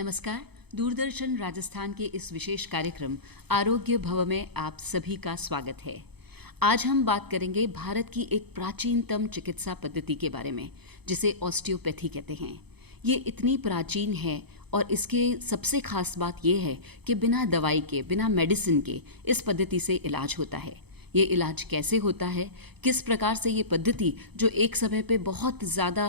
नमस्कार। दूरदर्शन राजस्थान के इस विशेष कार्यक्रम आरोग्य भव में आप सभी का स्वागत है। आज हम बात करेंगे भारत की एक प्राचीनतम चिकित्सा पद्धति के बारे में, जिसे ऑस्टियोपैथी कहते हैं। ये इतनी प्राचीन है और इसके सबसे खास बात यह है कि बिना दवाई के, बिना मेडिसिन के इस पद्धति से इलाज होता है। ये इलाज कैसे होता है, किस प्रकार से ये पद्धति जो एक समय पे बहुत ज़्यादा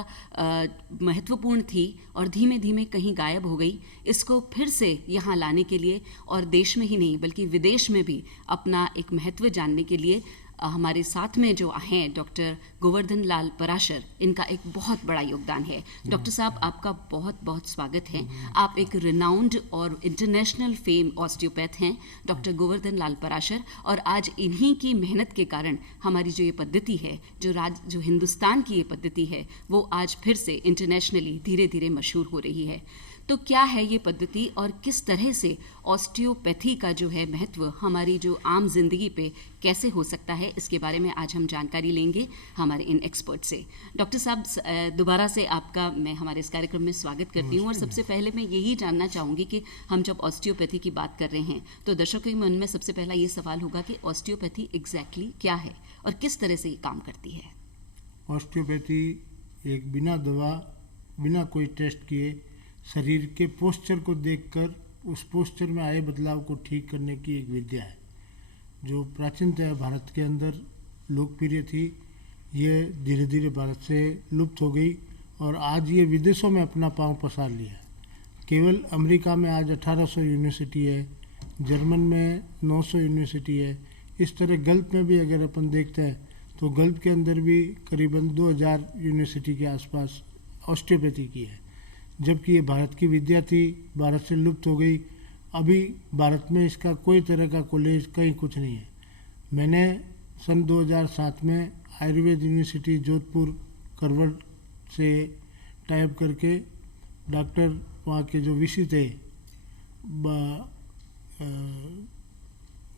महत्वपूर्ण थी और धीमे धीमे कहीं गायब हो गई, इसको फिर से यहाँ लाने के लिए और देश में ही नहीं बल्कि विदेश में भी अपना एक महत्व जानने के लिए हमारे साथ में जो हैं डॉक्टर गोवर्धन लाल पराशर, इनका एक बहुत बड़ा योगदान है। डॉक्टर साहब, आपका बहुत बहुत स्वागत है। आप एक रिनाउंड और इंटरनेशनल फेम ऑस्टियोपैथ हैं, डॉक्टर गोवर्धन लाल पराशर, और आज इन्हीं की मेहनत के कारण हमारी जो ये पद्धति है, जो हिंदुस्तान की ये पद्धति है, वो आज फिर से इंटरनेशनली धीरे धीरे मशहूर हो रही है। तो क्या है ये पद्धति और किस तरह से ऑस्टियोपैथी का जो है महत्व हमारी जो आम जिंदगी पे कैसे हो सकता है, इसके बारे में आज हम जानकारी लेंगे हमारे इन एक्सपर्ट से। डॉक्टर साहब, दोबारा से आपका मैं हमारे इस कार्यक्रम में स्वागत करती हूँ। और सबसे पहले मैं यही जानना चाहूँगी कि हम जब ऑस्टियोपैथी की बात कर रहे हैं तो दर्शकों के मन में सबसे पहला ये सवाल होगा कि ऑस्टियोपैथी एग्जैक्टली क्या है और किस तरह से ये काम करती है। ऑस्टियोपैथी एक बिना दवा, बिना कोई टेस्ट किए शरीर के पोस्चर को देखकर उस पोस्चर में आए बदलाव को ठीक करने की एक विद्या है, जो प्राचीनतः भारत के अंदर लोकप्रिय थी। ये धीरे धीरे भारत से लुप्त हो गई और आज ये विदेशों में अपना पांव पसार लिया है। केवल अमेरिका में आज 1800 यूनिवर्सिटी है, जर्मन में 900 यूनिवर्सिटी है। इस तरह गल्फ में भी अगर अपन देखते हैं तो गल्फ के अंदर भी करीबन 2000 यूनिवर्सिटी के आसपास ऑस्टियोपैथी की है, जबकि ये भारत की विद्या थी, भारत से लुप्त हो गई। अभी भारत में इसका कोई तरह का कॉलेज कहीं कुछ नहीं है। मैंने सन 2007 में आयुर्वेद यूनिवर्सिटी जोधपुर करवड़ से टाइप करके डॉक्टर वहाँ के जो वीसी थे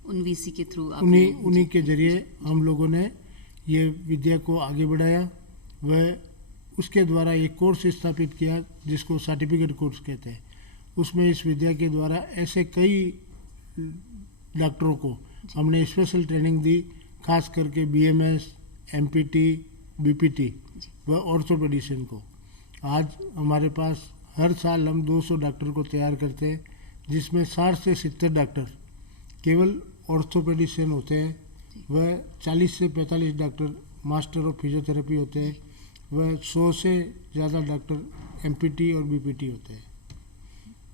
उन वीसी के थ्रू उन्हीं के जरिए हम लोगों ने ये विद्या को आगे बढ़ाया। वह उसके द्वारा एक कोर्स स्थापित किया जिसको सर्टिफिकेट कोर्स कहते हैं। उसमें इस विद्या के द्वारा ऐसे कई डॉक्टरों को हमने स्पेशल ट्रेनिंग दी, खास करके बीएमएस, एमपीटी, बीपीटी व ऑर्थोपेडिशन को। आज हमारे पास हर साल हम 200 डॉक्टर को तैयार करते हैं, जिसमें 60 से 70 डॉक्टर केवल ऑर्थोपेडिशन होते हैं, वह 40 से 45 डॉक्टर मास्टर ऑफ फिजियोथेरेपी होते हैं, वह 100 से ज़्यादा डॉक्टर एमपीटी और बीपीटी होते हैं।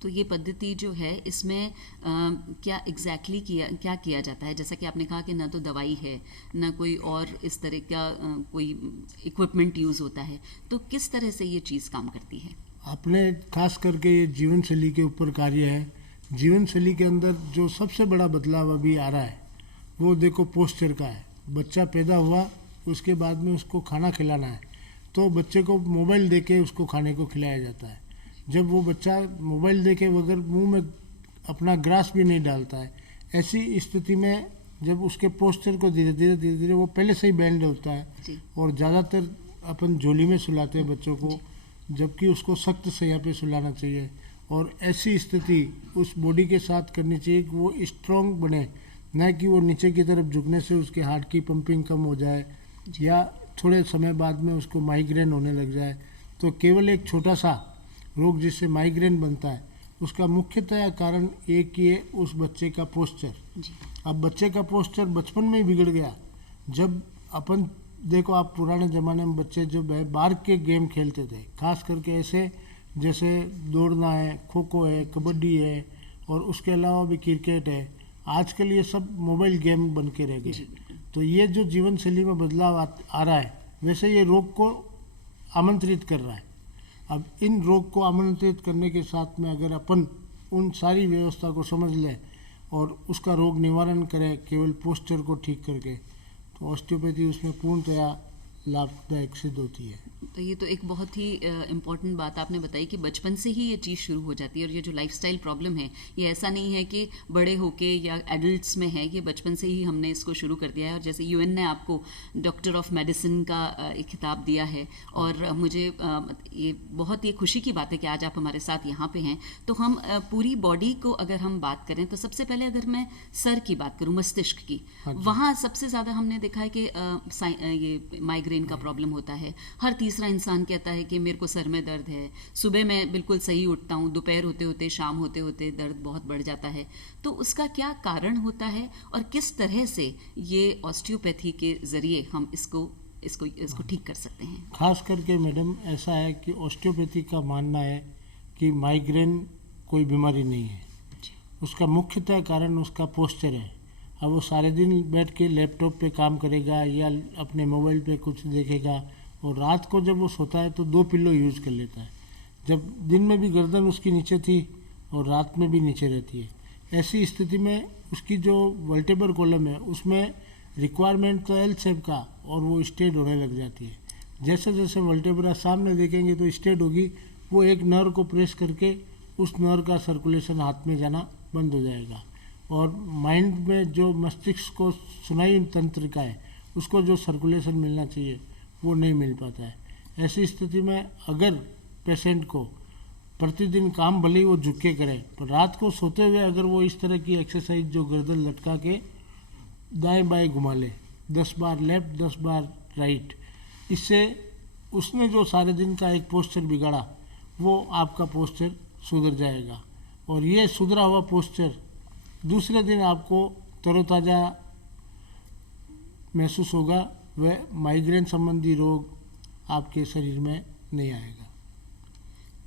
तो ये पद्धति जो है, इसमें क्या एग्जैक्टली क्या किया जाता है? जैसा कि आपने कहा कि ना तो दवाई है, ना कोई और इस तरह का कोई इक्विपमेंट यूज़ होता है, तो किस तरह से ये चीज़ काम करती है? आपने खास करके ये जीवन शैली के ऊपर कार्य है। जीवन शैली के अंदर जो सबसे बड़ा बदलाव अभी आ रहा है वो देखो पोस्चर का है। बच्चा पैदा हुआ, उसके बाद में उसको खाना खिलाना है तो बच्चे को मोबाइल देके उसको खाने को खिलाया जाता है। जब वो बच्चा मोबाइल देके बगैर मुंह में अपना ग्रास भी नहीं डालता है, ऐसी स्थिति में जब उसके पोस्चर को धीरे धीरे वो पहले से ही बैंड होता है और ज़्यादातर अपन झोली में सुलाते हैं बच्चों को, जबकि उसको सख्त सैया पे सुलाना चाहिए। और ऐसी स्थिति उस बॉडी के साथ करनी चाहिए कि वो स्ट्रॉन्ग बने, न कि वो नीचे की तरफ झुकने से उसके हार्ट की पंपिंग कम हो जाए या थोड़े समय बाद में उसको माइग्रेन होने लग जाए। तो केवल एक छोटा सा रोग जिससे माइग्रेन बनता है, उसका मुख्यतः कारण एक ही है, उस बच्चे का पोस्चर। अब बच्चे का पोस्चर बचपन में ही बिगड़ गया। जब अपन देखो, आप पुराने ज़माने में बच्चे जो बाहर के गेम खेलते थे, खास करके ऐसे जैसे दौड़ना है, खो खो है, कबड्डी है और उसके अलावा भी क्रिकेट है, आजकल ये सब मोबाइल गेम बन के रह गए। तो ये जो जीवन शैली में बदलाव आ रहा है, वैसे ये रोग को आमंत्रित कर रहा है। अब इन रोग को आमंत्रित करने के साथ में अगर अपन उन सारी व्यवस्था को समझ लें और उसका रोग निवारण करें केवल पोस्चर को ठीक करके, तो ऑस्टियोपैथी उसमें पूर्णतया लाभदायक सिद्ध होती है। तो ये तो एक बहुत ही इम्पॉर्टेंट बात आपने बताई कि बचपन से ही ये चीज़ शुरू हो जाती है। और ये जो लाइफस्टाइल प्रॉब्लम है, ये ऐसा नहीं है कि बड़े होके या एडल्ट्स में है, ये बचपन से ही हमने इसको शुरू कर दिया है। और जैसे यूएन ने आपको डॉक्टर ऑफ मेडिसिन का एक खिताब दिया है, और मुझे ये बहुत ही खुशी की बात है कि आज आप हमारे साथ यहाँ पे हैं। तो हम पूरी बॉडी को अगर हम बात करें, तो सबसे पहले अगर मैं सर की बात करूँ, मस्तिष्क की, वहाँ सबसे ज़्यादा हमने देखा है कि ये माइग्रेन का प्रॉब्लम होता है। हर तीसरा इंसान कहता है कि मेरे को सर में दर्द है, सुबह मैं बिल्कुल सही उठता हूँ, दोपहर होते होते शाम होते होते दर्द बहुत बढ़ जाता है। तो उसका क्या कारण होता है और किस तरह से ये ऑस्टियोपैथी के ज़रिए हम इसको ठीक कर सकते हैं? खास करके मैडम ऐसा है कि ऑस्टियोपैथी का मानना है कि माइग्रेन कोई बीमारी नहीं है, उसका मुख्यतः कारण उसका पोस्चर है। अब वो सारे दिन बैठ के लैपटॉप पे काम करेगा या अपने मोबाइल पे कुछ देखेगा, और रात को जब वो सोता है तो 2 पिल्लो यूज़ कर लेता है। जब दिन में भी गर्दन उसकी नीचे थी और रात में भी नीचे रहती है, ऐसी स्थिति में उसकी जो वर्टेब्रल कॉलम है उसमें रिक्वायरमेंट तो एल शेप का, और वो स्ट्रेट होने लग जाती है। जैसे जैसे वर्टेब्रा सामने देखेंगे तो स्ट्रेट होगी, वो एक नर्व को प्रेस करके उस नर्व का सर्कुलेशन हाथ में जाना बंद हो जाएगा, और माइंड में जो मस्तिष्क को सुनाई तंत्रिका है उसको जो सर्कुलेशन मिलना चाहिए वो नहीं मिल पाता है। ऐसी स्थिति में अगर पेशेंट को प्रतिदिन काम भले ही वो झुक के करे, पर रात को सोते हुए अगर वो इस तरह की एक्सरसाइज जो गर्दन लटका के दाएं बाएं घुमा ले, 10 बार लेफ्ट 10 बार राइट, इससे उसने जो सारे दिन का एक पोस्चर बिगाड़ा वो आपका पोस्चर सुधर जाएगा। और ये सुधरा हुआ पोस्चर दूसरे दिन आपको तरोताज़ा महसूस होगा, वह माइग्रेन संबंधी रोग आपके शरीर में नहीं आएगा।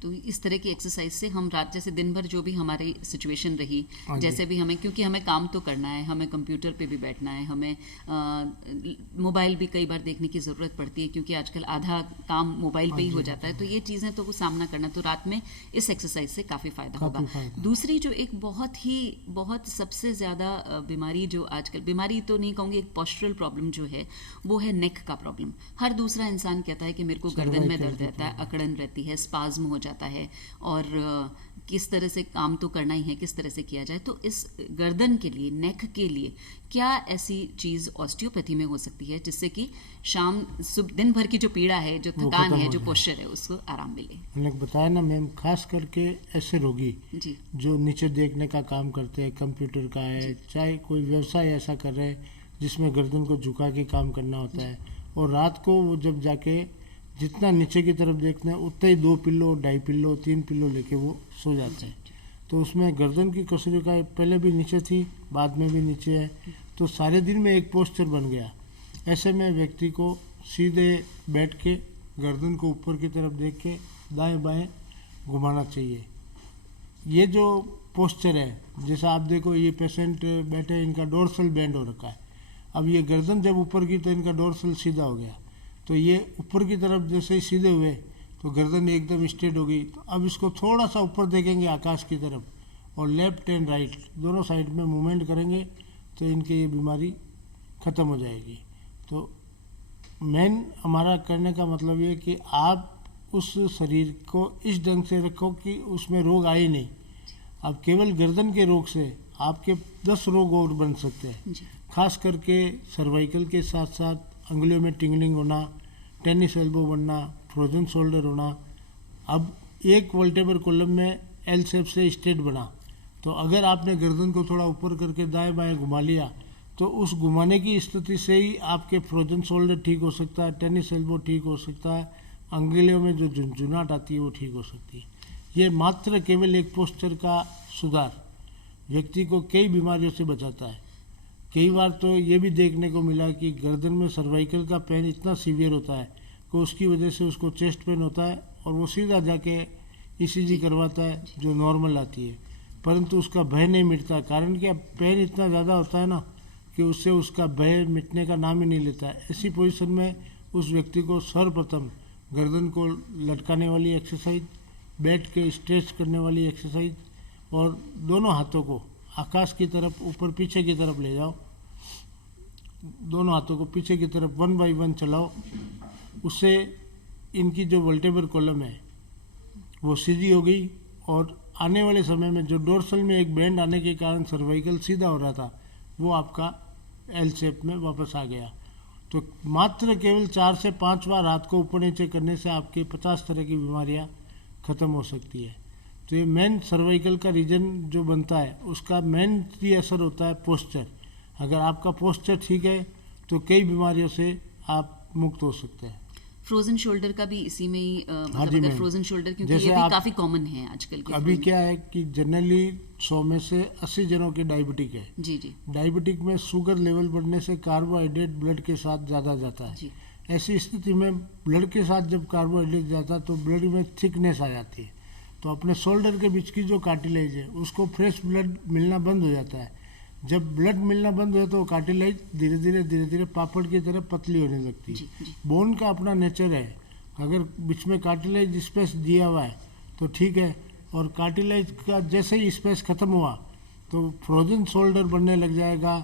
तो इस तरह की एक्सरसाइज से हम रात, जैसे दिन भर जो भी हमारी सिचुएशन रही, जैसे भी हमें, क्योंकि हमें काम तो करना है, हमें कंप्यूटर पे भी बैठना है, हमें मोबाइल भी कई बार देखने की ज़रूरत पड़ती है, क्योंकि आजकल आधा काम मोबाइल पे ही हो जाता है। तो ये चीज़ें तो वो सामना करना, तो रात में इस एक्सरसाइज से काफ़ी फ़ायदा होगा। दूसरी जो एक बहुत सबसे ज़्यादा बीमारी जो आजकल, बीमारी तो नहीं कहूँगी, एक पोस्चरल प्रॉब्लम जो है वो है नेक का प्रॉब्लम। हर दूसरा इंसान कहता है कि मेरे को गर्दन में दर्द रहता है, अकड़न रहती है, स्पाज्म हो जाता है, और किस तरह से काम तो करना ही है, किस तरह से किया जाए। तो इस गर्दन के लिए, नेक के लिए क्या ऐसी चीज़ ऑस्टियोपैथी में हो सकती है जिससे कि दिन भर की जो पीड़ा है, जो थकान है, जो पोस्चर है, उसको आराम मिले? मैंने बताया ना मैम, खास करके ऐसे रोगी जी, जो नीचे देखने का काम करते हैं, कंप्यूटर का है, चाहे कोई व्यवसाय ऐसा कर रहे हैं जिसमें गर्दन को झुका के काम करना होता है, और रात को वो जब जाके जितना नीचे की तरफ देखते हैं उतना ही 2 पिल्लो 2.5 पिल्लो 3 पिल्लो लेके वो सो जाते हैं। तो उसमें गर्दन की कसौटी का पहले भी नीचे थी, बाद में भी नीचे है, तो सारे दिन में एक पोस्चर बन गया। ऐसे में व्यक्ति को सीधे बैठ के गर्दन को ऊपर की तरफ देख के दाएं बाएं घुमाना चाहिए। ये जो पोस्चर है, जैसा आप देखो ये पेशेंट बैठे, इनका डोर्सल बेंड हो रखा है। अब ये गर्दन जब ऊपर की तो इनका डोर्सल सीधा हो गया, तो ये ऊपर की तरफ जैसे ही सीधे हुए तो गर्दन एकदम स्ट्रेट हो गई। तो अब इसको थोड़ा सा ऊपर देखेंगे आकाश की तरफ, और लेफ्ट एंड राइट दोनों साइड में मूवमेंट करेंगे तो इनकी ये बीमारी ख़त्म हो जाएगी। तो मेन हमारा करने का मतलब ये कि आप उस शरीर को इस ढंग से रखो कि उसमें रोग आए नहीं। अब केवल गर्दन के रोग से आपके 10 रोग और बन सकते हैं, खास करके सर्वाइकल के साथ साथ अंगुलियों में टिंगलिंग होना, टेनिस एल्बो बनना, फ्रोजन शोल्डर होना। अब एक वर्टेब्रल कॉलम में एल शेप से स्ट्रेट बना, तो अगर आपने गर्दन को थोड़ा ऊपर करके दाएं बाएं घुमा लिया तो उस घुमाने की स्थिति से ही आपके फ्रोजन शोल्डर ठीक हो सकता है, टेनिस एल्बो ठीक हो सकता है, अंगुलियों में जो झुनझुनाहट आती है वो ठीक हो सकती है। ये मात्र केवल एक पोस्चर का सुधार व्यक्ति को कई बीमारियों से बचाता है। कई बार तो ये भी देखने को मिला कि गर्दन में सर्वाइकल का पेन इतना सीवियर होता है कि उसकी वजह से उसको चेस्ट पेन होता है, और वो सीधा जाके ईसीजी करवाता है जो नॉर्मल आती है, परंतु उसका भय नहीं मिटता। कारण कि अब पेन इतना ज़्यादा होता है ना कि उससे उसका भय मिटने का नाम ही नहीं लेता है। ऐसी पोजीशन में उस व्यक्ति को सर्वप्रथम गर्दन को लटकाने वाली एक्सरसाइज, बैठ के स्ट्रेच करने वाली एक्सरसाइज, और दोनों हाथों को आकाश की तरफ ऊपर पीछे की तरफ ले जाओ, दोनों हाथों को पीछे की तरफ 1 बाय 1 चलाओ। उससे इनकी जो वर्टेब्रल कॉलम है वो सीधी हो गई, और आने वाले समय में जो डोर्सल में एक बैंड आने के कारण सर्वाइकल सीधा हो रहा था वो आपका एल शेप में वापस आ गया। तो मात्र केवल 4 से 5 बार हाथ को ऊपर नीचे करने से आपके 50 तरह की बीमारियां ख़त्म हो सकती है। तो ये मेन सर्वाइकल का रीजन जो बनता है उसका मेन ये असर होता है पोस्चर। अगर आपका पोस्चर ठीक है तो कई बीमारियों से आप मुक्त हो सकते हैं। फ्रोजन शोल्डर का भी इसी में ही हाँ मतलब जी अगर मैम। फ्रोजन शोल्डर, क्योंकि जैसे ये भी आप- काफ़ी कॉमन है आजकल के अभी frozen- क्या है कि जनरली 100 में से 80 जनों के डायबिटिक है। जी जी डायबिटिक में शुगर लेवल बढ़ने से कार्बोहाइड्रेट ब्लड के साथ ज़्यादा जाता है। जी ऐसी स्थिति में ब्लड के साथ जब कार्बोहाइड्रेट जाता है तो ब्लड में थिकनेस आ जाती है, तो अपने शोल्डर के बीच की जो कार्टिलेज है उसको फ्रेश ब्लड मिलना बंद हो जाता है। जब ब्लड मिलना बंद हो जाता है तो कार्टिलेज धीरे धीरे पापड़ की तरह पतली होने लगती जी है। जी बोन का अपना नेचर है, अगर बीच में कार्टिलेज स्पेस दिया हुआ है तो ठीक है, और कार्टिलेज का जैसे ही स्पेस खत्म हुआ तो फ्रोजन शोल्डर बनने लग जाएगा,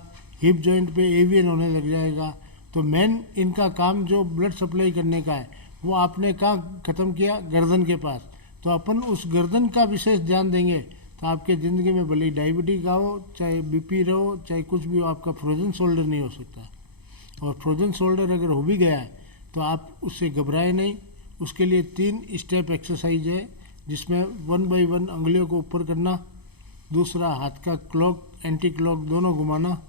हिप जॉइंट पे एवियन होने लग जाएगा। तो मेन इनका काम जो ब्लड सप्लाई करने का है वो आपने कहाँ ख़त्म किया, गर्दन के पास। तो अपन उस गर्दन का विशेष ध्यान देंगे तो आपके ज़िंदगी में भले ही डायबिटीज का हो, चाहे बीपी रहो, चाहे कुछ भी हो, आपका फ्रोजन शोल्डर नहीं हो सकता। और फ्रोजन शोल्डर अगर हो भी गया है तो आप उससे घबराए नहीं। उसके लिए 3 स्टेप एक्सरसाइज है, जिसमें 1 बाय 1 उंगलियों को ऊपर करना, दूसरा हाथ का क्लॉक एंटी क्लॉक दोनों घुमाना,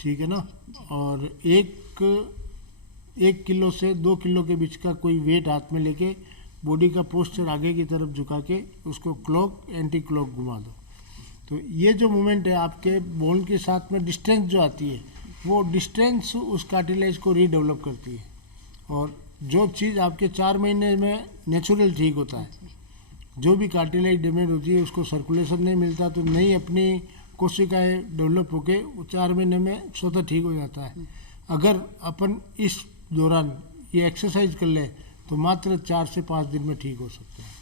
ठीक है ना। और 1 किलो से 2 किलो के बीच का कोई वेट हाथ में लेके बॉडी का पोस्चर आगे की तरफ झुका के उसको क्लॉक एंटी क्लॉक घुमा दो। तो ये जो मूवमेंट है आपके बोन के साथ में डिस्टेंस जो आती है वो डिस्टेंस उस कार्टिलेज को रीडेवलप करती है। और जो चीज़ आपके 4 महीने में नेचुरल ठीक होता है, जो भी कार्टिलेज डैमेज होती है उसको सर्कुलेशन नहीं मिलता तो नई अपनी कोशिकाएं डेवलप होके 4 महीने में स्वतः ठीक हो जाता है। अगर अपन इस दौरान ये एक्सरसाइज कर ले तो मात्र 4 से 5 दिन में ठीक हो सकते हैं।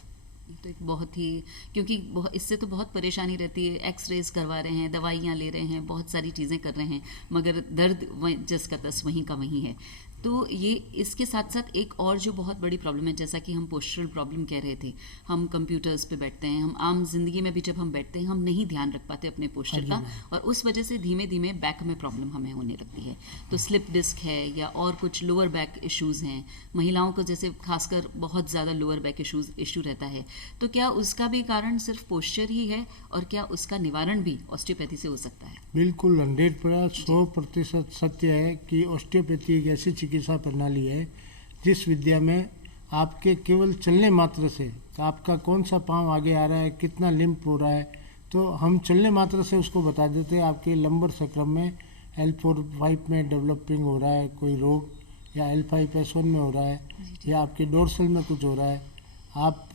तो एक बहुत ही, क्योंकि इससे तो बहुत परेशानी रहती है, एक्सरेज करवा रहे हैं, दवाइयाँ ले रहे हैं, बहुत सारी चीज़ें कर रहे हैं, मगर दर्द जस का तस वहीं का वहीं है। तो ये इसके साथ साथ एक और जो बहुत बड़ी प्रॉब्लम है, जैसा कि हम पोस्चरल प्रॉब्लम कह रहे थे, हम कंप्यूटर्स पे बैठते हैं, हम आम जिंदगी में भी जब हम बैठते हैं हम नहीं ध्यान रख पाते अपने पोस्चर का, और उस वजह से धीमे धीमे बैक में प्रॉब्लम हमें होने लगती है। तो स्लिप डिस्क है या और कुछ लोअर बैक इश्यूज़ हैं, महिलाओं को जैसे खासकर बहुत ज़्यादा लोअर बैक इशू रहता है। तो क्या उसका भी कारण सिर्फ पोस्चर ही है, और क्या उसका निवारण भी ऑस्टियोपैथी से हो सकता है? बिल्कुल 100% सत्य है कि ऑस्टियोपैथी एक ऐसी चिकित्सा प्रणाली है जिस विद्या में आपके केवल चलने मात्र से, तो आपका कौन सा पाँव आगे आ रहा है, कितना लिम्प हो रहा है, तो हम चलने मात्र से उसको बता देते हैं आपके लंबर सक्राम में L4-5 में डेवलपिंग हो रहा है कोई रोग, या L5-S1 में हो रहा है, या आपके डोर्सल में कुछ हो रहा है। आप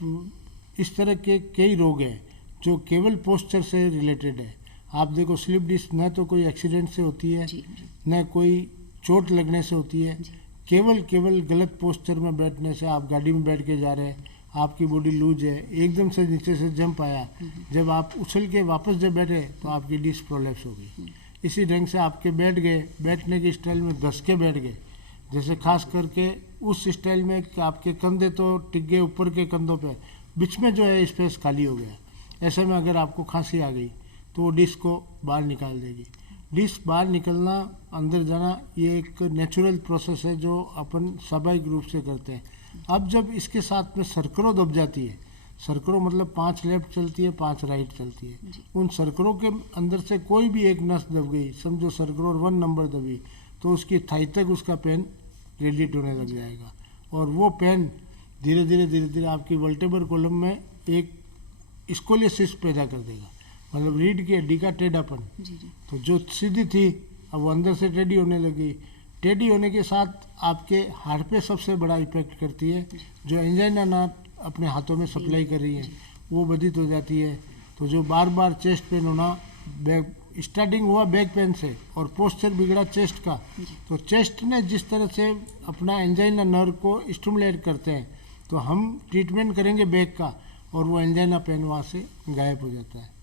इस तरह के कई रोग हैं जो केवल पोस्चर से रिलेटेड है। आप देखो स्लिप डिस्क न तो कोई एक्सीडेंट से होती है, न कोई चोट लगने से होती है, केवल गलत पोस्चर में बैठने से। आप गाड़ी में बैठ के जा रहे हैं, आपकी बॉडी लूज है, एकदम से नीचे से जंप आया, जब आप उछल के वापस जब बैठे तो आपकी डिस्क प्रोलैप्स हो गई। इसी ढंग से आपके बैठ गए, बैठने की स्टाइल में धस के बैठ गए, जैसे खास करके उस स्टाइल में कि आपके कंधे तो टिक गए ऊपर के कंधों पे, बीच में जो है स्पेस खाली हो गया। ऐसे में अगर आपको खांसी आ गई तो वो डिस्क को बाहर निकाल देगी। डिस्क बाहर निकलना, अंदर जाना, ये एक नेचुरल प्रोसेस है जो अपन स्वाभाविक रूप से करते हैं। अब जब इसके साथ में सर्करों दब जाती है, सर्करों मतलब 5 लेफ्ट चलती है, 5 राइट चलती है, उन सर्करों के अंदर से कोई भी एक नस दब गई, समझो सर्करों 1 नंबर दबी, तो उसकी थाई तक उसका पेन रेडिएट होने लग जाएगा। और वो पेन धीरे धीरे आपकी वर्टेब्रल कॉलम में एक स्कोलियोसिस पैदा कर देगा, मतलब रीढ़ की हड्डी का टेढ़ापन। तो जो सीधी थी अब वो अंदर से टेढ़ी होने लगी। टेढ़ी होने के साथ आपके हार्ट पे सबसे बड़ा इफेक्ट करती है। जो एंजाइना नाट अपने हाथों में सप्लाई कर रही है वो बाधित हो जाती है। तो जो बार बार चेस्ट पेन होना, बैक स्टार्टिंग हुआ बैक पेन से और पोस्चर बिगड़ा चेस्ट का, तो चेस्ट ने जिस तरह से अपना एंजाइना नर्व को स्टिमुलेट करते हैं, तो हम ट्रीटमेंट करेंगे बैक का और वो एंजाइना पेन वहाँ से गायब हो जाता है।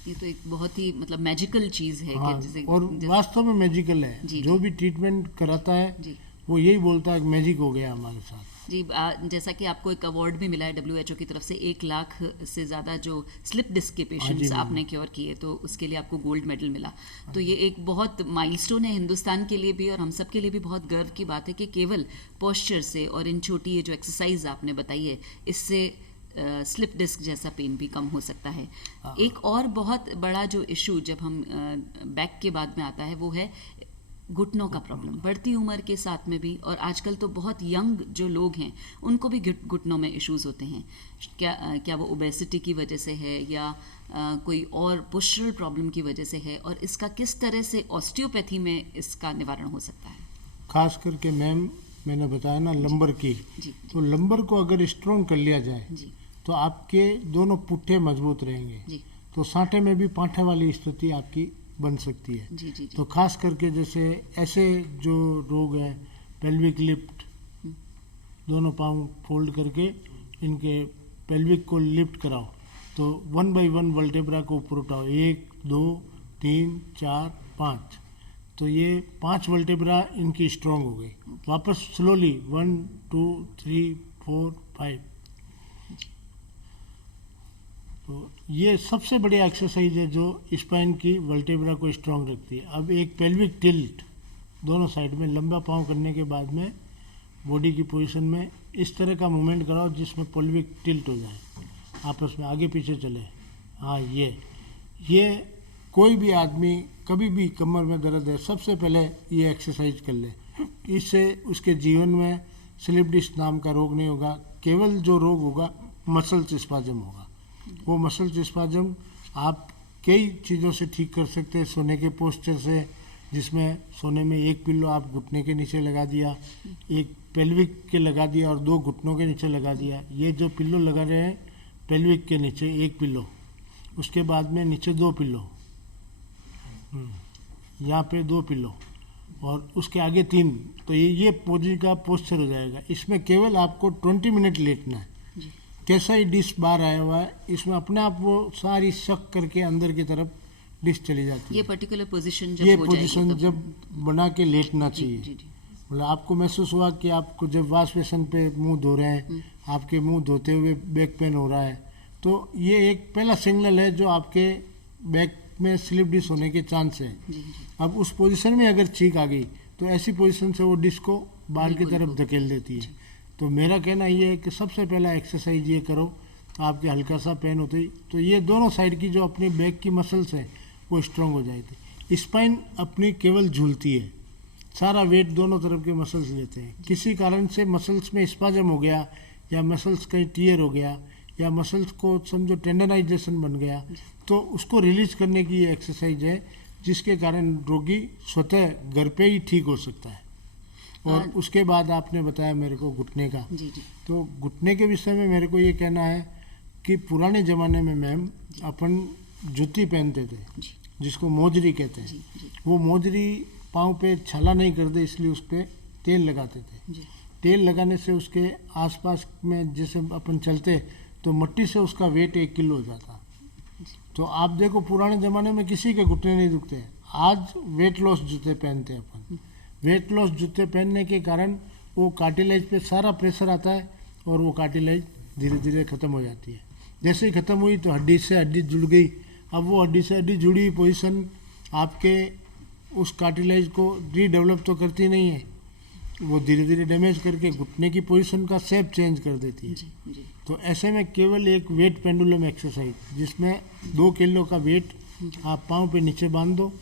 ये तो एक बहुत ही मतलब मैजिकल चीज़ है। हाँ, कि और वास्तव में मैजिकल है। जी, जो भी ट्रीटमेंट कराता है जी। वो यही बोलता है कि मैजिक हो गया हमारे साथ। जी, जैसा कि आपको एक अवार्ड भी मिला है WHO की तरफ से, 1 लाख से ज़्यादा जो स्लिप डिस्क के पेशेंट्स आपने क्योर किए, तो उसके लिए आपको गोल्ड मेडल मिला। तो ये एक बहुत माइलस्टोन है हिंदुस्तान के लिए भी और हम सब के लिए भी बहुत गर्व की बात है कि केवल पोस्चर से और इन छोटी ये जो एक्सरसाइज आपने बताई है, इससे स्लिप डिस्क जैसा पेन भी कम हो सकता है। एक और बहुत बड़ा जो इशू जब हम बैक के बाद में आता है वो है घुटनों का प्रॉब्लम। बढ़ती उम्र के साथ में भी, और आजकल तो बहुत यंग जो लोग हैं उनको भी घुटनों में इश्यूज होते हैं। क्या वो ओबेसिटी की वजह से है या कोई और पोस्चरल प्रॉब्लम की वजह से है, और इसका किस तरह से ऑस्टियोपैथी में इसका निवारण हो सकता है? खास करके मैम मैंने बताया ना लंबर की, तो लंबर को अगर स्ट्रॉन्ग कर लिया जाए तो आपके दोनों पुट्ठे मजबूत रहेंगे, तो सांठे में भी पांठे वाली स्थिति आपकी बन सकती है। जी। तो खास करके जैसे ऐसे जो रोग हैं, पेल्विक लिफ्ट, दोनों पाँव फोल्ड करके इनके पेल्विक को लिफ्ट कराओ, तो 1 बाय 1 वर्टेब्रा को ऊपर उठाओ, 1 2 3 4 5, तो ये 5 वर्टेब्रा इनकी स्ट्रॉन्ग हो गई। वापस स्लोली 1 2 3 4 5, तो ये सबसे बढ़िया एक्सरसाइज है जो स्पाइन की वर्टेब्रा को स्ट्रॉन्ग रखती है। अब एक पेल्विक टिल्ट दोनों साइड में लंबा पाँव करने के बाद में बॉडी की पोजीशन में इस तरह का मूवमेंट कराओ जिसमें पेल्विक टिल्ट हो जाए, आपस में आगे पीछे चले। हाँ, ये कोई भी आदमी कभी भी कमर में दर्द है, सबसे पहले ये एक्सरसाइज कर ले, इससे उसके जीवन में स्लिप डिस्क नाम का रोग नहीं होगा। केवल जो रोग होगा मसल्स स्पाजम होगा। वो मसल्स स्पाजम आप कई चीज़ों से ठीक कर सकते हैं। सोने के पोस्चर से, जिसमें सोने में एक पिल्लो आप घुटने के नीचे लगा दिया, एक पेल्विक के लगा दिया और 2 घुटनों के नीचे लगा दिया। ये जो पिल्लो लगा रहे हैं पेल्विक के नीचे 1 पिल्लो, उसके बाद में नीचे 2 पिल्लो, यहाँ पे 2 पिल्लो और उसके आगे 3, तो ये पोजी का पोस्चर हो जाएगा। इसमें केवल आपको 20 मिनट लेटना है। कैसा ही डिस्क बाहर आया हुआ है, इसमें अपने आप वो सारी शक करके अंदर की तरफ डिस्क चली जाती है। ये पर्टिकुलर पोजीशन ये पोजीशन जब बना के लेटना चाहिए। मतलब आपको महसूस हुआ कि आपको जब वॉश बेसिन पे मुंह धो रहे हैं, आपके मुंह धोते हुए बैक पेन हो रहा है, तो ये एक पहला सिग्नल है जो आपके बैक में स्लिप डिस्क होने के चांस है। अब उस पोजीशन में अगर चीख आ गई तो ऐसी पोजीशन से वो डिस्क को बाहर की तरफ धकेल देती है। तो मेरा कहना ये है कि सबसे पहला एक्सरसाइज ये करो, आपके हल्का सा पेन होते ही तो ये दोनों साइड की जो अपनी बैक की मसल्स हैं वो स्ट्रांग हो जाती। स्पाइन अपनी केवल झूलती है, सारा वेट दोनों तरफ के मसल्स लेते हैं। किसी कारण से मसल्स में स्पाजम हो गया या मसल्स कहीं टीयर हो गया या मसल्स को समझो टेंडनाइजेशन बन गया, तो उसको रिलीज करने की ये एक्सरसाइज है, जिसके कारण रोगी स्वतः घर पे ही ठीक हो सकता है। और उसके बाद आपने बताया मेरे को घुटने का, तो घुटने के विषय में मेरे को ये कहना है कि पुराने ज़माने में मैम अपन जूती पहनते थे जिसको मोजरी कहते हैं। वो मोजरी पाँव पे छाला नहीं करते, इसलिए उस पर तेल लगाते थे। तेल लगाने से उसके आसपास में जैसे अपन चलते तो मिट्टी से उसका वेट 1 किलो हो जाता। तो आप देखो पुराने ज़माने में किसी के घुटने नहीं दुखते हैं। आज वेट लॉस जूते पहनते हैं अपन। वेट लॉस जूते पहनने के कारण वो कार्टिलेज पे सारा प्रेशर आता है और वो कार्टिलेज धीरे धीरे ख़त्म हो जाती है। जैसे ही ख़त्म हुई तो हड्डी से हड्डी जुड़ गई। अब वो हड्डी से हड्डी जुड़ी हुई पोजीशन आपके उस कार्टिलेज को रीडेवलप तो करती नहीं है, वो धीरे धीरे डैमेज करके घुटने की पोजीशन का शेप चेंज कर देती है। तो ऐसे में केवल एक वेट पेंडुलम एक्सरसाइज, जिसमें 2 किलो का वेट आप पाँव पे नीचे बांध दो,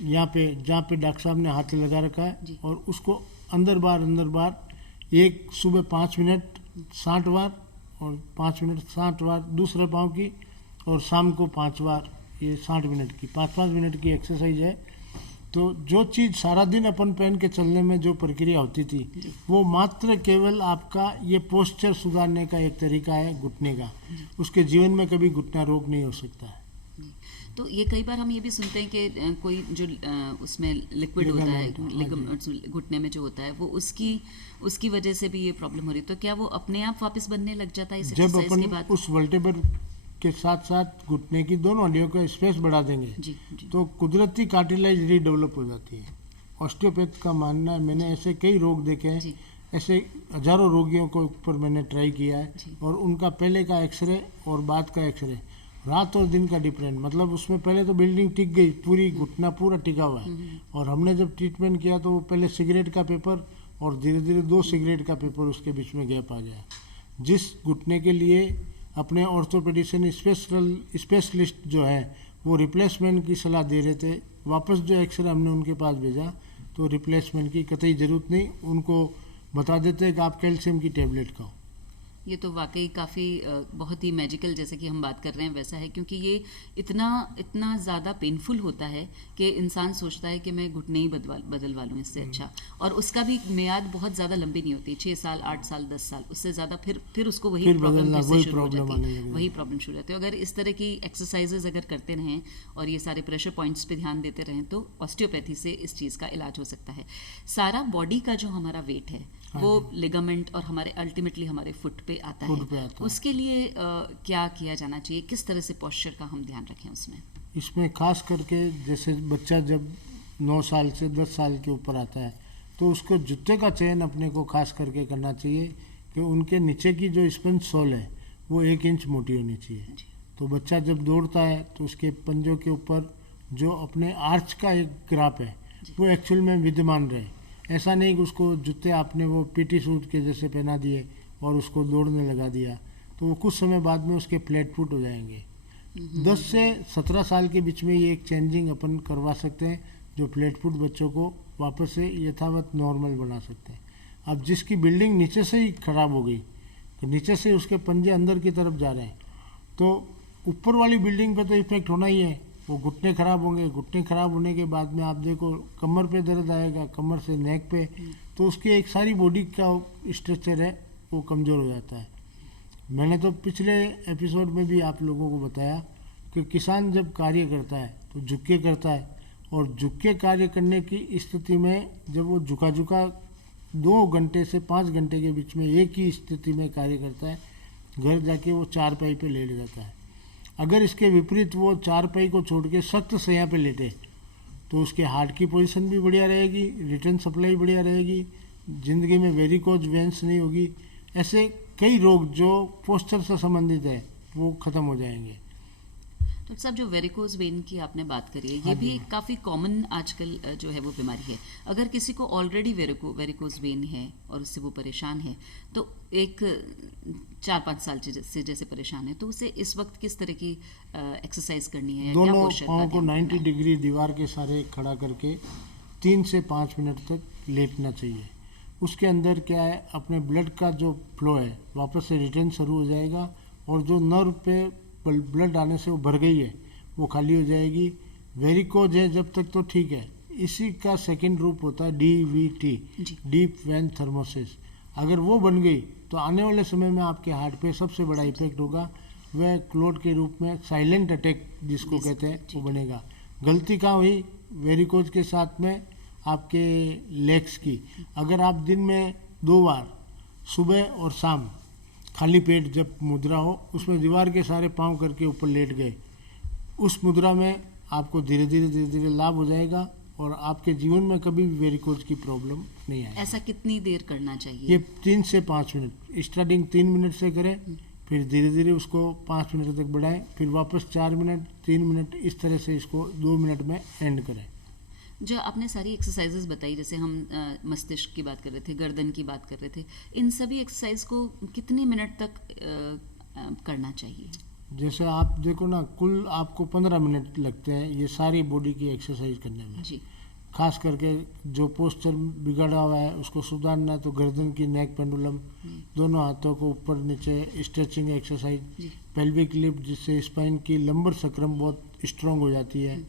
यहाँ पे जहाँ पे डॉक्टर साहब ने हाथ लगा रखा है, और उसको अंदर बार एक सुबह 5 मिनट 60 बार और 5 मिनट 60 बार दूसरे पाँव की, और शाम को 5 बार ये 60 मिनट की 5-5 मिनट की एक्सरसाइज है। तो जो चीज़ सारा दिन अपन पहन के चलने में जो प्रक्रिया होती थी, वो मात्र केवल आपका ये पोस्चर सुधारने का एक तरीका है घुटने का। उसके जीवन में कभी घुटना रोग नहीं हो सकता है। तो ये कई बार हम ये भी सुनते हैं कि कोई जो उसमें लिक्विड होता है घुटने में जो होता है, वो उसकी वजह से भी ये प्रॉब्लम हो रही है। तो क्या वो अपने आप वापस बनने लग जाता है इस एक्सरसाइज के बाद? उस वर्टेब्रा के साथ साथ घुटने की दोनों हड्डियों का स्पेस बढ़ा देंगे, तो कुदरती कार्टिलेज रीडेवलप हो जाती है। ऑस्टियोपैथ का मानना है, मैंने ऐसे कई रोग देखे हैं, जी। ऐसे हजारों रोगियों को ऊपर मैंने ट्राई किया है, जी। और उनका पहले का एक्सरे और बाद का एक्सरे रात और दिन का डिफरेंट, मतलब उसमें पहले तो बिल्डिंग टिक गई, पूरी घुटना पूरा टिका हुआ है, और हमने जब ट्रीटमेंट किया तो वो पहले सिगरेट का पेपर और धीरे धीरे 2 सिगरेट का पेपर उसके बीच में गैप आ गया। जिस घुटने के लिए अपने ऑर्थोपेडिशियन स्पेशलिस्ट जो है वो रिप्लेसमेंट की सलाह दे रहे थे, वापस जो एक्सरे हमने उनके पास भेजा तो रिप्लेसमेंट की कतई ज़रूरत नहीं, उनको बता देते हैं कि आप कैल्शियम की टेबलेट खाओ। ये तो वाकई काफ़ी बहुत ही मैजिकल, जैसे कि हम बात कर रहे हैं वैसा है, क्योंकि ये इतना ज़्यादा पेनफुल होता है कि इंसान सोचता है कि मैं घुटने ही बदलवा लूँ इससे अच्छा, और उसका भी मियाद बहुत ज़्यादा लंबी नहीं होती, 6 साल 8 साल 10 साल, उससे ज़्यादा फिर उसको वही प्रॉब्लम शुरू हो जाती है, वही प्रॉब्लम शुरू हो जाती है। अगर इस तरह की एक्सरसाइजेज अगर करते रहें और ये सारे प्रेशर पॉइंट्स पे ध्यान देते रहें तो ऑस्टियोपैथी से इस चीज़ का इलाज हो सकता है। सारा बॉडी का जो हमारा वेट है वो लिगामेंट और हमारे अल्टीमेटली हमारे फुट पे आता है, उसके लिए क्या किया जाना चाहिए, किस तरह से पोस्चर का हम ध्यान रखें उसमें? इसमें खास करके जैसे बच्चा जब 9 साल से 10 साल के ऊपर आता है तो उसको जूते का चयन अपने को खास करके करना चाहिए कि उनके नीचे की जो स्पंज सोल है वो 1 इंच मोटी होनी चाहिए। तो बच्चा जब दौड़ता है तो उसके पंजों के ऊपर जो अपने आर्च का एक ग्राफ है वो एक्चुअल में विद्यमान रहे, ऐसा नहीं कि उसको जूते आपने वो पीटी सूट के जैसे पहना दिए और उसको दौड़ने लगा दिया तो वो कुछ समय बाद में उसके फ्लैट फुट हो जाएंगे। 10 से 17 साल के बीच में ये एक चेंजिंग अपन करवा सकते हैं जो फ्लैट फुट बच्चों को वापस से यथावत नॉर्मल बना सकते हैं। अब जिसकी बिल्डिंग नीचे से ही खराब हो गई, तो नीचे से उसके पंजे अंदर की तरफ जा रहे हैं, तो ऊपर वाली बिल्डिंग पे तो इफेक्ट होना ही है, वो घुटने खराब होंगे, घुटने खराब होने के बाद में आप देखो कमर पे दर्द आएगा, कमर से नेक पे, तो उसकी एक सारी बॉडी का स्ट्रक्चर है वो कमज़ोर हो जाता है। मैंने तो पिछले एपिसोड में भी आप लोगों को बताया कि किसान जब कार्य करता है तो झुक के करता है, और झुक के कार्य करने की स्थिति में जब वो झुका 2 घंटे से 5 घंटे के बीच में एक ही स्थिति में कार्य करता है, घर जाके वो चारपाई पे लेट जाता है। अगर इसके विपरीत वो चारपाई को छोड़ के सख्त सैया पे लेटे तो उसके हार्ट की पोजीशन भी बढ़िया रहेगी, रिटर्न सप्लाई बढ़िया रहेगी, ज़िंदगी में वेरिकोज वेंस नहीं होगी, ऐसे कई रोग जो पोस्चर से संबंधित है वो ख़त्म हो जाएंगे। तो सब जो वेरिकोज वेन की आपने बात करी है, ये भी काफ़ी कॉमन आजकल जो है वो बीमारी है। अगर किसी को ऑलरेडी वेरिकोज वेन है और उससे वो परेशान है, तो एक 4-5 साल से जैसे परेशान है, तो उसे इस वक्त किस तरह की एक्सरसाइज करनी है? दोनों पाँव को 90 डिग्री दीवार के सारे खड़ा करके 3 से 5 मिनट तक लेटना चाहिए। उसके अंदर क्या है, अपने ब्लड का जो फ्लो है वापस से रिटर्न शुरू हो जाएगा, और जो नर्व पे ब्लड आने से वो भर गई है वो खाली हो जाएगी। वेरिकोज है जब तक तो ठीक है, इसी का सेकंड रूप होता है DVT, डीप वेन थर्मोसिस। अगर वो बन गई तो आने वाले समय में आपके हार्ट पे सबसे बड़ा इफेक्ट होगा, वह क्लोट के रूप में साइलेंट अटैक जिसको कहते हैं वो बनेगा। गलती कहाँ हुई वेरिकोज के साथ में, आपके लेग्स की। अगर आप दिन में 2 बार सुबह और शाम खाली पेट जब मुद्रा हो उसमें दीवार के सारे पांव करके ऊपर लेट गए, उस मुद्रा में आपको धीरे धीरे लाभ हो जाएगा और आपके जीवन में कभी भी वेरिकोज की प्रॉब्लम नहीं आएगी। ऐसा कितनी देर करना चाहिए? ये 3 से 5 मिनट, स्टार्टिंग 3 मिनट से करें, फिर धीरे धीरे उसको 5 मिनट तक बढ़ाएं, फिर वापस 4 मिनट 3 मिनट, इस तरह से इसको 2 मिनट में एंड करें। जो आपने सारी एक्सरसाइजेस बताई, जैसे हम मस्तिष्क की बात कर रहे थे, गर्दन की बात कर रहे थे, इन सभी एक्सरसाइज को कितने मिनट तक करना चाहिए? जैसे आप देखो ना, कुल आपको 15 मिनट लगते हैं ये सारी बॉडी की एक्सरसाइज करने में जी। खास करके जो पोस्चर बिगड़ा हुआ है उसको सुधारना है तो गर्दन की नेक पेंडुलम, दोनों हाथों को ऊपर नीचे स्ट्रेचिंग एक्सरसाइज, पेल्विक लिफ्ट जिससे स्पाइन की लंबर सक्राम बहुत स्ट्रांग हो जाती है,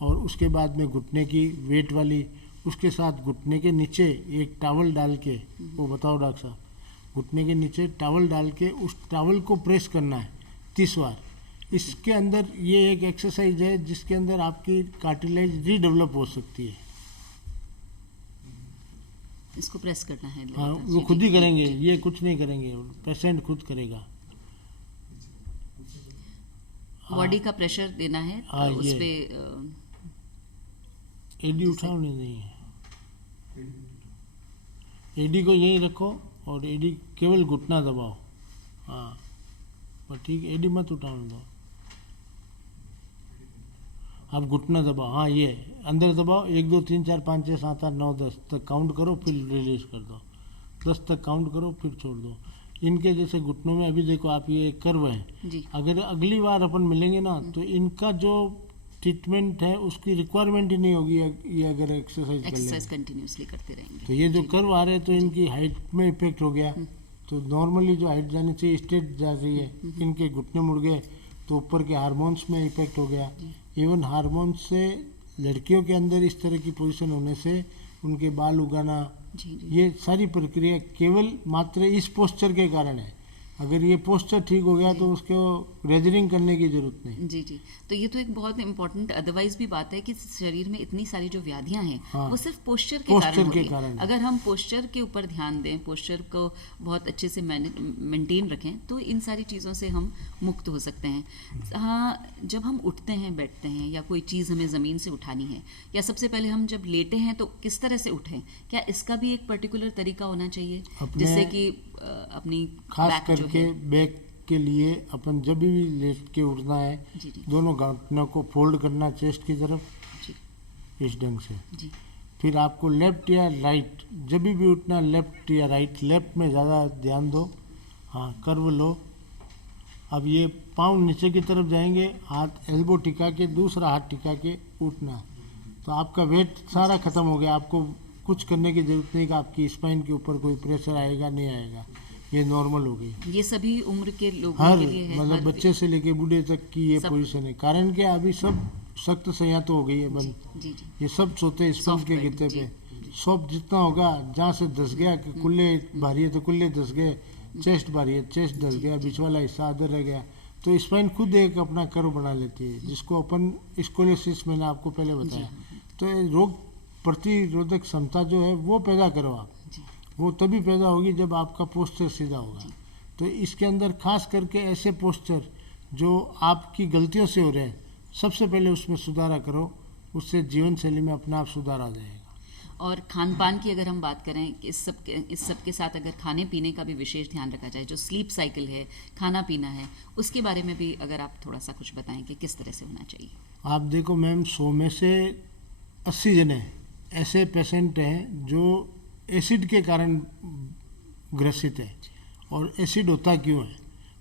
और उसके बाद में घुटने की वेट वाली, उसके साथ घुटने के नीचे एक टॉवल डाल के, वो बताओ डॉक्टर साहब, घुटने के नीचे टॉवल डाल के उस टॉवल को प्रेस करना है 30 बार। इसके अंदर ये एक एक्सरसाइज है जिसके अंदर आपकी कार्टिलेज रीडेवलप हो सकती है। इसको प्रेस करना है? हाँ, वो खुद ही करेंगे, ये कुछ नहीं करेंगे, पेशेंट खुद करेगा। बॉडी का प्रेशर देना है उस पे। एडी उठाओ नहीं है, एडी को यहीं रखो और एडी केवल घुटना दबाओ। हाँ पर ठीक, एडी मत उठाने दो, आप घुटना दबाओ। हाँ ये अंदर दबाओ, 1 2 3 4 5 6 7 8 9 10 तक काउंट करो, फिर रिलीज कर दो। 10 तक काउंट करो, फिर छोड़ दो। इनके जैसे घुटनों में अभी देखो आप, ये कर्व है जी। अगर अगली बार अपन मिलेंगे ना तो इनका जो ट्रीटमेंट है उसकी रिक्वायरमेंट ही नहीं होगी ये अगर एक्सरसाइज कंटिन्यूसली करते रहेंगे। तो ये जो कर्व आ रहे हैं तो इनकी हाइट में इफेक्ट हो गया। तो नॉर्मली जो हाइट जानी चाहिए स्ट्रेट जा रही है, इनके घुटने मुड़ गए तो ऊपर के हार्मोन्स में इफेक्ट हो गया। इवन हार्मोन्स से लड़कियों के अंदर इस तरह की पोजीशन होने से उनके बाल उगाना, ये सारी प्रक्रिया केवल मात्र इस पोस्चर के कारण है। अगर ये पोस्चर ठीक हो गया तो उसको रेजरिंग करने की जरूरत नहीं। जी जी, तो ये तो एक बहुत इंपॉर्टेंट अदरवाइज भी बात है कि शरीर में इतनी सारी जो व्याधियां हैं हाँ, वो सिर्फ पोस्चर के कारण हो रही है। अगर हम पोस्चर के ऊपर ध्यान दें, पोस्चर को बहुत अच्छे से मेंटेन रखें तो इन सारी चीज़ों से हम मुक्त हो सकते हैं। हाँ, जब हम उठते हैं, बैठते हैं या कोई चीज़ हमें ज़मीन से उठानी है, या सबसे पहले हम जब लेटे हैं तो किस तरह से उठें, क्या इसका भी एक पर्टिकुलर तरीका होना चाहिए जिससे कि अपनी खास करके बैक के लिए अपन जब भी लेट के उठना है दोनों घुटनों को फोल्ड करना चेस्ट की तरफ इस ढंग से। फिर आपको लेफ्ट या राइट जब भी उठना, लेफ्ट या राइट, लेफ्ट में ज़्यादा ध्यान दो। हाँ कर्व लो। अब ये पाँव नीचे की तरफ जाएंगे, हाथ एल्बो टिका के, दूसरा हाथ टिका के उठना। तो आपका वेट सारा खत्म हो गया, आपको कुछ करने की जरूरत नहीं कि आपकी स्पाइन के ऊपर कोई प्रेशर आएगा नहीं आएगा, ये नॉर्मल हो गई। ये सभी उम्र के लोगों हर के लिए है, मतलब बच्चे से लेके बूढ़े तक की ये पोजीशन है। कारण क्या अभी सब सख्त सया तो हो गई है बंद। जी, ये सब सोते स्पंज के गिरते पे सॉफ्ट जितना होगा, जहाँ से धस गया कि कुल्ले भारी है तो कुल्ले धस गए, चेस्ट भारी है चेस्ट धस गया, बीच वाला हिस्सा आधर रह गया, तो स्पाइन खुद एक अपना कर्व बना लेती है जिसको अपन स्कोलेसिस मैंने आपको पहले बताया। तो रोग प्रतिरोधक क्षमता जो है वो पैदा करो आप, वो तभी पैदा होगी जब आपका पोस्चर सीधा होगा। तो इसके अंदर खास करके ऐसे पोस्चर जो आपकी गलतियों से हो रहे हैं, सबसे पहले उसमें सुधारा करो, उससे जीवन शैली में अपना आप सुधार आ जाएगा। और खान पान की अगर हम बात करें, इस सब के साथ अगर खाने पीने का भी विशेष ध्यान रखा जाए, जो स्लीप साइकिल है, खाना पीना है, उसके बारे में भी अगर आप थोड़ा सा कुछ बताएं कि किस तरह से होना चाहिए। आप देखो मैम, 100 में से 80 जने ऐसे पेशेंट हैं जो एसिड के कारण ग्रसित है। और एसिड होता क्यों है,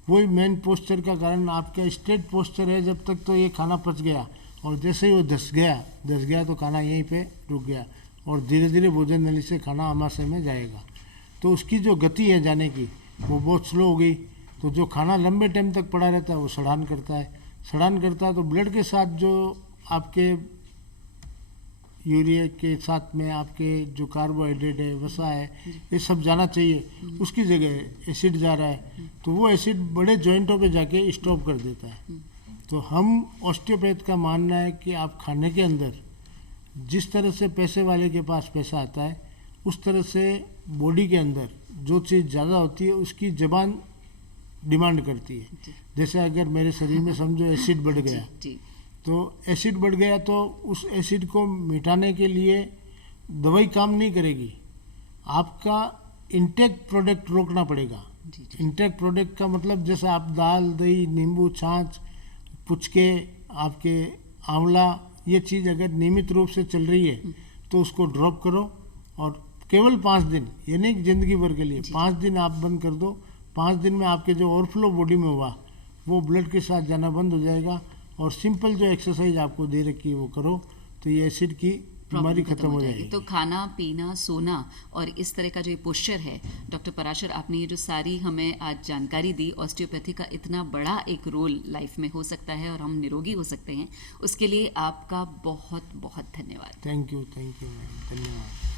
वही मेन पोस्चर का कारण। आपका स्ट्रेट पोस्चर है जब तक तो ये खाना पच गया, और जैसे ही वो धस गया तो खाना यहीं पे रुक गया, और धीरे धीरे भोजन नली से खाना आमाशय में जाएगा। तो उसकी जो गति है जाने की वो बहुत स्लो हो गई। तो जो खाना लंबे टाइम तक पड़ा रहता है वो सड़ान करता है। तो ब्लड के साथ जो आपके यूरिया के साथ में आपके जो कार्बोहाइड्रेट है, वसा है, ये सब जाना चाहिए। उसकी जगह एसिड जा रहा है, तो वो एसिड बड़े जॉइंटों पे जाके स्टॉप कर देता है। तो हम ऑस्टियोपैथ का मानना है कि आप खाने के अंदर जिस तरह से पैसे वाले के पास पैसा आता है, उस तरह से बॉडी के अंदर जो चीज़ ज़्यादा होती है उसकी जबान डिमांड करती है। जैसे अगर मेरे शरीर में समझो एसिड बढ़ गया, तो एसिड बढ़ गया तो उस एसिड को मिटाने के लिए दवाई काम नहीं करेगी, आपका इंटेक प्रोडक्ट रोकना पड़ेगा। इंटेक प्रोडक्ट का मतलब जैसे आप दाल, दही, नींबू, छाछ, पुचके, आपके आंवला, ये चीज़ अगर नियमित रूप से चल रही है तो उसको ड्रॉप करो। और केवल 5 दिन, ये नहीं जिंदगी भर के लिए, 5 दिन आप बंद कर दो। 5 दिन में आपके जो ओवरफ्लो बॉडी में हुआ वो ब्लड के साथ जाना बंद हो जाएगा। और सिंपल जो एक्सरसाइज आपको दे रखी है वो करो, तो ये एसिड की बीमारी खत्म हो जाएगी। तो खाना पीना, सोना और इस तरह का जो ये पोस्चर है, डॉक्टर पराशर आपने ये जो सारी हमें आज जानकारी दी, ऑस्टियोपैथी का इतना बड़ा एक रोल लाइफ में हो सकता है और हम निरोगी हो सकते हैं, उसके लिए आपका बहुत बहुत धन्यवाद। थैंक यू मैम, धन्यवाद।